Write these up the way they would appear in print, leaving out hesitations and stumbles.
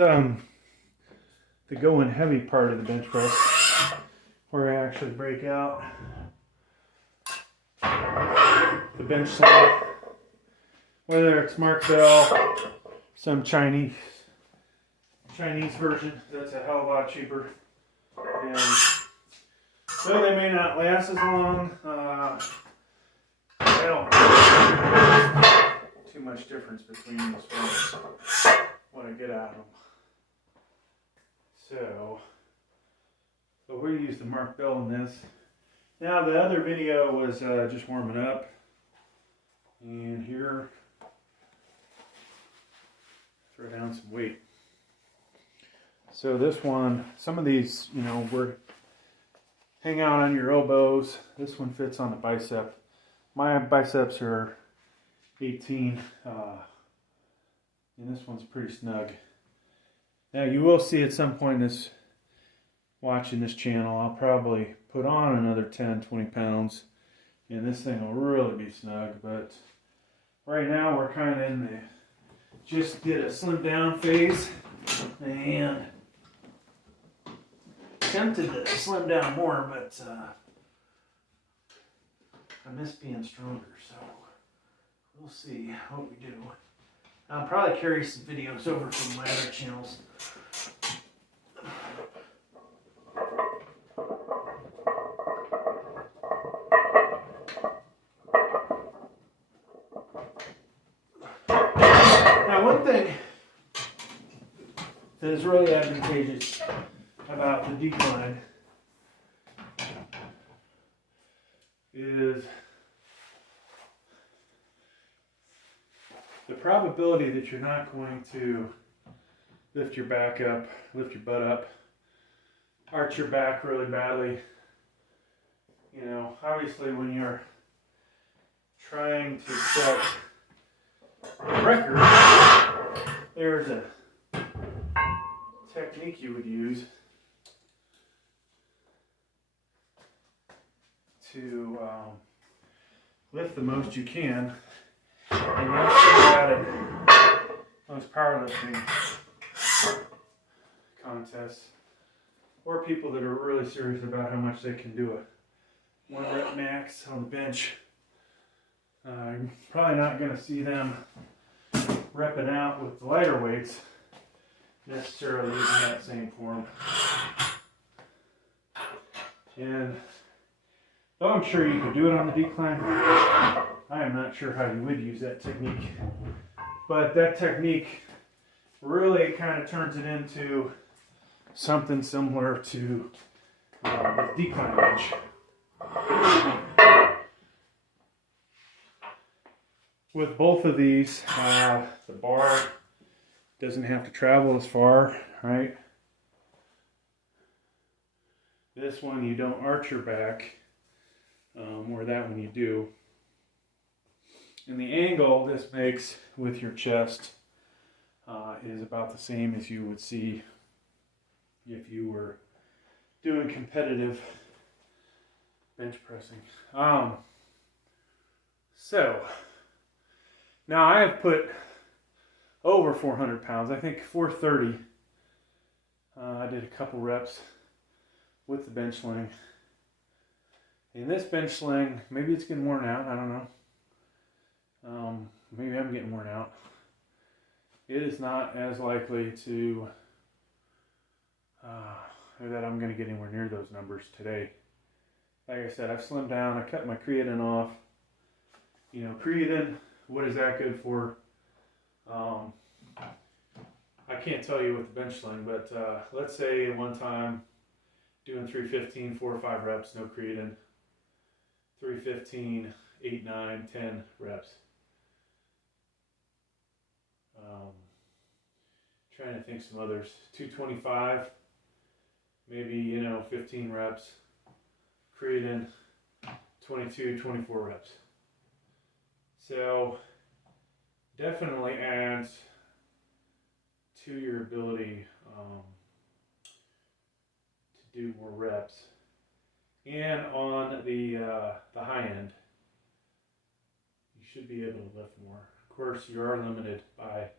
the going heavy part of the bench press where I actually break out the bench sling. Whether it's Mark Bell, some Chinese version, that's a hell of a lot cheaper. And though they may not last as long, I don't too much difference between those ones what I get out of them. So, but we use the Mark Bell in this. Now the other video was just warming up, and here, throw down some weight. So this one, some of these, you know, hang out on your elbows. This one fits on the bicep. My biceps are 18, and this one's pretty snug. Now you will see at some point watching this channel, I'll probably put on another 10, 20 pounds, and this thing will really be snug. But right now we're kind of in the just get a slim down phase, and tempted to slim down more, but I miss being stronger, so we'll see what we do. I'll probably carry some videos over from my other channels. Now, one thing that is really advantageous about the decline is the probability that you're not going to lift your back up, lift your butt up, arch your back really badly. You know, obviously when you're trying to set a record, there's a technique you would use to lift the most you can, and that's at it. Those powerlifting contests, or people that are really serious about how much they can do it. 1 rep max on the bench. You're probably not going to see them repping out with the lighter weights necessarily using that same form. And though I'm sure you could do it on the decline, I am not sure how you would use that technique. But that technique really kind of turns it into something similar to the decline bench. With both of these, the bar doesn't have to travel as far, right? This one you don't arch your back, or that one you do. And the angle this makes with your chest is about the same as you would see if you were doing competitive bench pressing. So, now I have put over 400 pounds, I think 430. I did a couple reps with the bench sling. And this bench sling, maybe it's getting worn out, I don't know. Maybe I'm getting worn out. It is not as likely to that I'm going to get anywhere near those numbers today. Like I said, I've slimmed down. I cut my creatine off. You know, creatine, what is that good for? I can't tell you with the bench sling, but let's say one time doing 315, 4 or 5 reps, no creatine. 315, 8, 9, 10 reps. Trying to think some others. 225, maybe, 15 reps. Creatine, 22, 24 reps. So definitely adds to your ability to do more reps. And on the high end, you should be able to lift more. Of course, you are limited by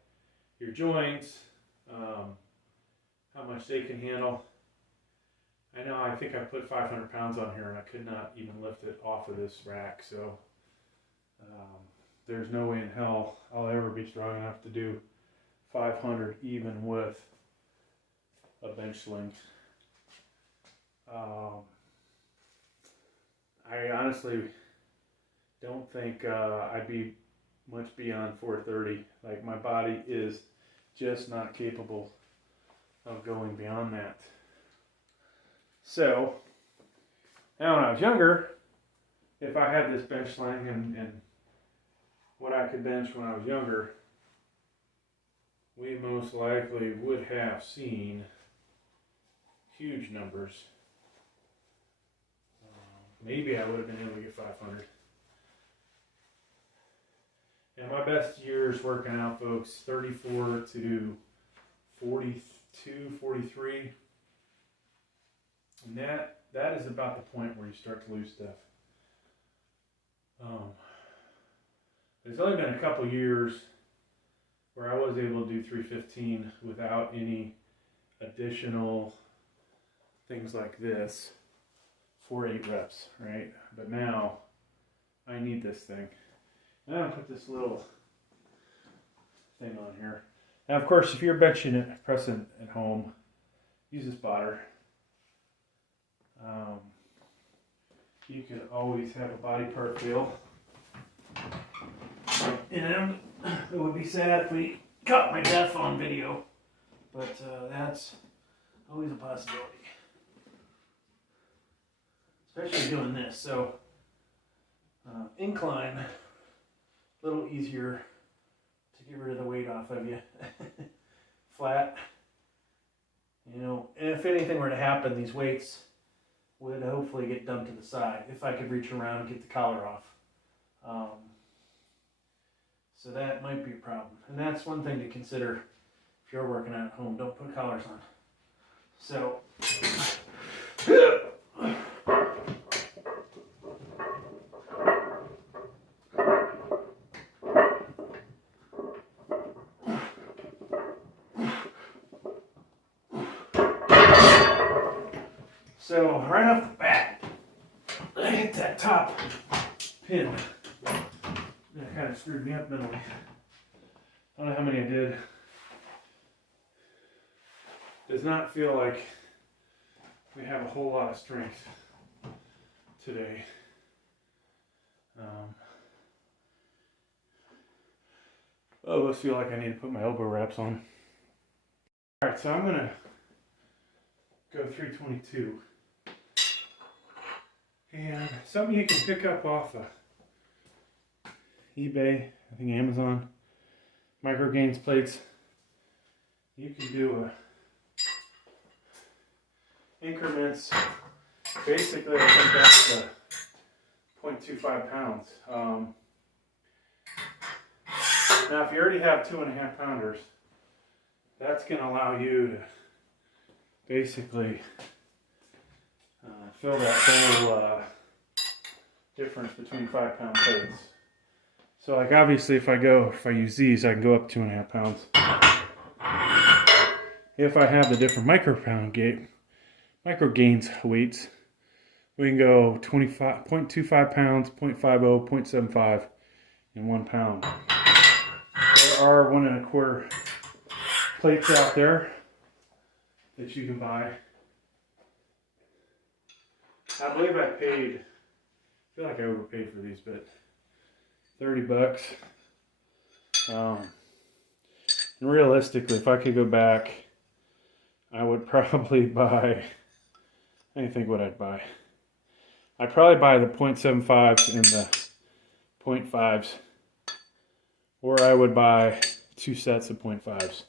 your joints, how much they can handle. I know, I think I put 500 pounds on here and I could not even lift it off of this rack, so there's no way in hell I'll ever be strong enough to do 500 even with a bench sling. I honestly don't think I'd be much beyond 430. Like, my body is just not capable of going beyond that. So, now when I was younger, if I had this bench sling and what I could bench when I was younger, we most likely would have seen huge numbers. Maybe I would have been able to get 500. And my best years working out, folks, 34 to 42, 43. And that is about the point where you start to lose stuff. There's only been a couple years where I was able to do 315 without any additional things like this for 8 reps, right? But now I need this thing. And I'm gonna put this little thing on here. Now, of course, if you're benching it, pressing at home, use a spotter. You could always have a body part fail. And it would be sad if we caught my death on video, but that's always a possibility. Especially doing this. So, incline, a little easier to get rid of the weight off of you. Flat, you know, and if anything were to happen, these weights would hopefully get dumped to the side if I could reach around and get the collar off. So that might be a problem. And that's one thing to consider if you're working out at home. Don't put collars on. So, right off the bat, I hit that top pin. That kind of screwed me up mentally. I don't know how many I did. Does not feel like we have a whole lot of strength today. I almost feel like I need to put my elbow wraps on. Alright, so I'm going to go 322. And something you can pick up off of eBay, I think Amazon, micro gains plates. You can do increments. Basically, I think that's 0.25 pounds. Now, if you already have 2.5 pounders, that's going to allow you to basically fill that whole difference between 5 pound plates. So, like, obviously, if I use these, I can go up 2.5 pounds. If I have the different micro gains weights, we can go 0.25 pounds, 0.50, 0.75, and 1 pound. There are 1 1/4 plates out there that you can buy. I believe I feel like I overpaid for these, but $30. And realistically, if I could go back, I would probably buy, let me think what I'd buy. I'd probably buy the 0.75s and the 0.5s, or I would buy 2 sets of 0.5s.